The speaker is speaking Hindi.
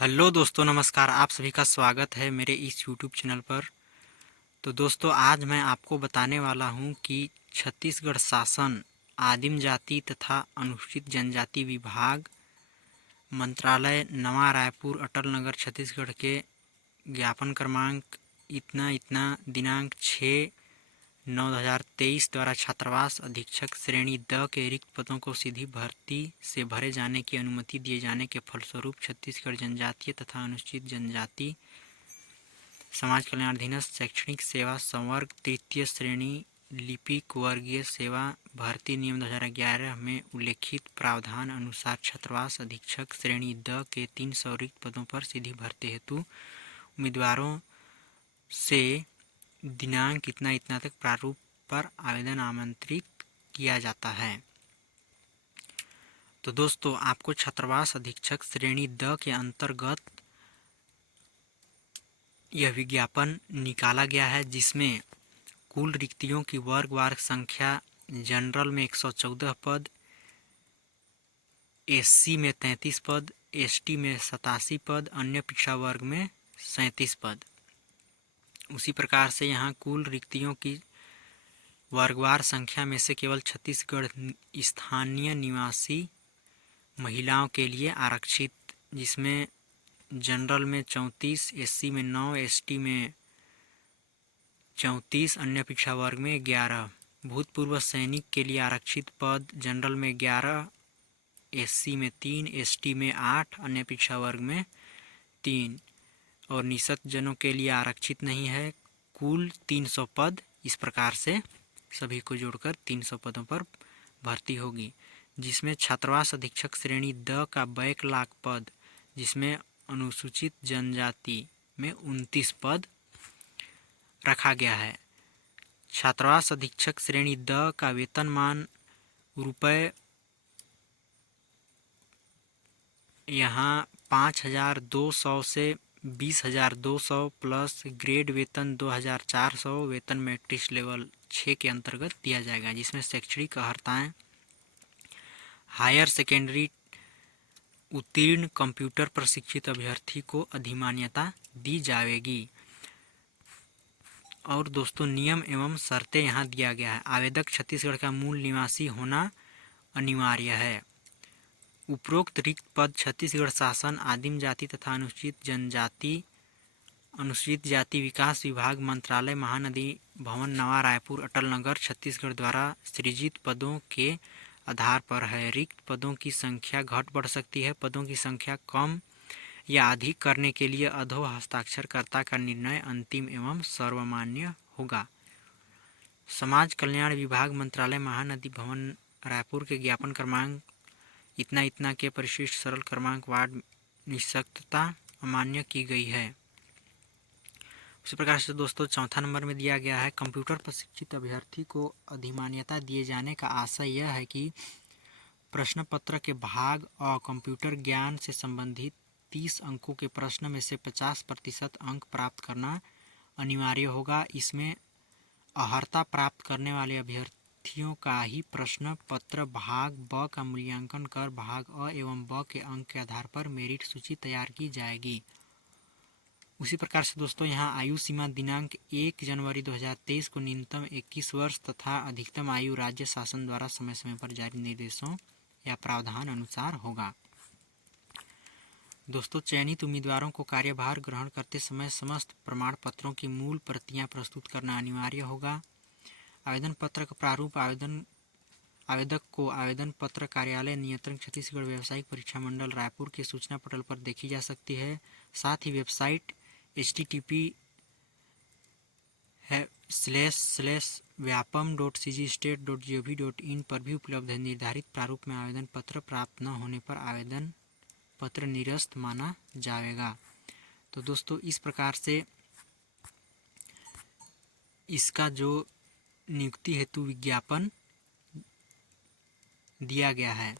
हेलो दोस्तों, नमस्कार। आप सभी का स्वागत है मेरे इस यूट्यूब चैनल पर। तो दोस्तों, आज मैं आपको बताने वाला हूं कि छत्तीसगढ़ शासन आदिम जाति तथा अनुसूचित जनजाति विभाग मंत्रालय नवा रायपुर अटल नगर छत्तीसगढ़ के ज्ञापन क्रमांक इतना इतना दिनांक 6/9/2023 द्वारा छात्रावास अधीक्षक श्रेणी द के रिक्त पदों को सीधी भर्ती से भरे जाने की अनुमति दिए जाने के फलस्वरूप छत्तीसगढ़ जनजातीय तथा अनुसूचित जनजाति समाज कल्याण अधीनस्थ शैक्षणिक सेवा संवर्ग तृतीय श्रेणी लिपिक वर्गीय सेवा भर्ती नियम 2011 में उल्लेखित प्रावधान अनुसार छात्रावास अधीक्षक श्रेणी द के 300 रिक्त पदों पर सीधी भर्ती हेतु उम्मीदवारों से दिनांक इतना इतना तक प्रारूप पर आवेदन आमंत्रित किया जाता है। तो दोस्तों, आपको छात्रावास अधीक्षक श्रेणी द के अंतर्गत यह विज्ञापन निकाला गया है, जिसमें कुल रिक्तियों की वर्गवार संख्या जनरल में 114 पद, एससी में 33 पद, एसटी में 87 पद, अन्य पिछड़ा वर्ग में 37 पद। उसी प्रकार से यहाँ कुल रिक्तियों की वर्गवार संख्या में से केवल छत्तीसगढ़ स्थानीय निवासी महिलाओं के लिए आरक्षित, जिसमें जनरल में 34, एससी में 9, एसटी में 34, अन्य पिछड़ा वर्ग में 11। भूतपूर्व सैनिक के लिए आरक्षित पद जनरल में 11, एससी में 3, एसटी में 8, अन्य पिछड़ा वर्ग में 3 और निःशक्त जनों के लिए आरक्षित नहीं है। कुल 300 पद, इस प्रकार से सभी को जोड़कर 300 पदों पर भर्ती होगी, जिसमें छात्रावास अधीक्षक श्रेणी द का बैकलॉग पद, जिसमें अनुसूचित जनजाति में 29 पद रखा गया है। छात्रावास अधीक्षक श्रेणी द का वेतनमान रुपये यहाँ 5,200 से 20,200 प्लस ग्रेड वेतन 2,400 वेतन मैट्रिक्स लेवल 6 के अंतर्गत दिया जाएगा, जिसमें शैक्षणिक अर्हताएँ हायर सेकेंडरी उत्तीर्ण कंप्यूटर प्रशिक्षित अभ्यर्थी को अधिमान्यता दी जाएगी। और दोस्तों, नियम एवं शर्तें यहाँ दिया गया है। आवेदक छत्तीसगढ़ का मूल निवासी होना अनिवार्य है। उपरोक्त रिक्त पद छत्तीसगढ़ शासन आदिम जाति तथा अनुसूचित जाति विकास विभाग मंत्रालय महानदी भवन नवा रायपुर अटल नगर छत्तीसगढ़ द्वारा सृजित पदों के आधार पर है। रिक्त पदों की संख्या घट बढ़ सकती है। पदों की संख्या कम या अधिक करने के लिए अधो हस्ताक्षरकर्ता का निर्णय अंतिम एवं सर्वमान्य होगा। समाज कल्याण विभाग मंत्रालय महानदी भवन रायपुर के ज्ञापन क्रमांक इतना इतना के परिशिष्ट सरल क्रमांक वार्ड निःशक्तता अमान्य की गई है। उसी प्रकार से दोस्तों, चौथा नंबर में दिया गया है, कंप्यूटर प्रशिक्षित अभ्यर्थी को अधिमान्यता दिए जाने का आशय यह है कि प्रश्न पत्र के भाग और कंप्यूटर ज्ञान से संबंधित 30 अंकों के प्रश्न में से 50% अंक प्राप्त करना अनिवार्य होगा। इसमें अर्हता प्राप्त करने वाले अभ्यर्थियों का ही प्रश्न पत्र भाग ब का मूल्यांकन कर भाग अ एवं ब के अंक के आधार पर मेरिट सूची तैयार की जाएगी। उसी प्रकार से दोस्तों, यहाँ आयु सीमा दिनांक 1 जनवरी 2023 को न्यूनतम 21 वर्ष तथा अधिकतम आयु राज्य शासन द्वारा समय समय पर जारी निर्देशों या प्रावधान अनुसार होगा। दोस्तों, चयनित उम्मीदवारों को कार्यभार ग्रहण करते समय समस्त प्रमाण पत्रों की मूल प्रतियां प्रस्तुत करना अनिवार्य होगा। आवेदन पत्र का प्रारूप आवेदक को आवेदन पत्र कार्यालय नियंत्रण छत्तीसगढ़ व्यावसायिक परीक्षा मंडल रायपुर के सूचना पटल पर देखी जा सकती है। साथ ही वेबसाइट http://vyapam.cgstate.gov.in पर भी उपलब्ध है। निर्धारित प्रारूप में आवेदन पत्र प्राप्त न होने पर आवेदन पत्र निरस्त माना जाएगा। तो दोस्तों, इस प्रकार से इसका जो नियुक्ति हेतु विज्ञापन दिया गया है।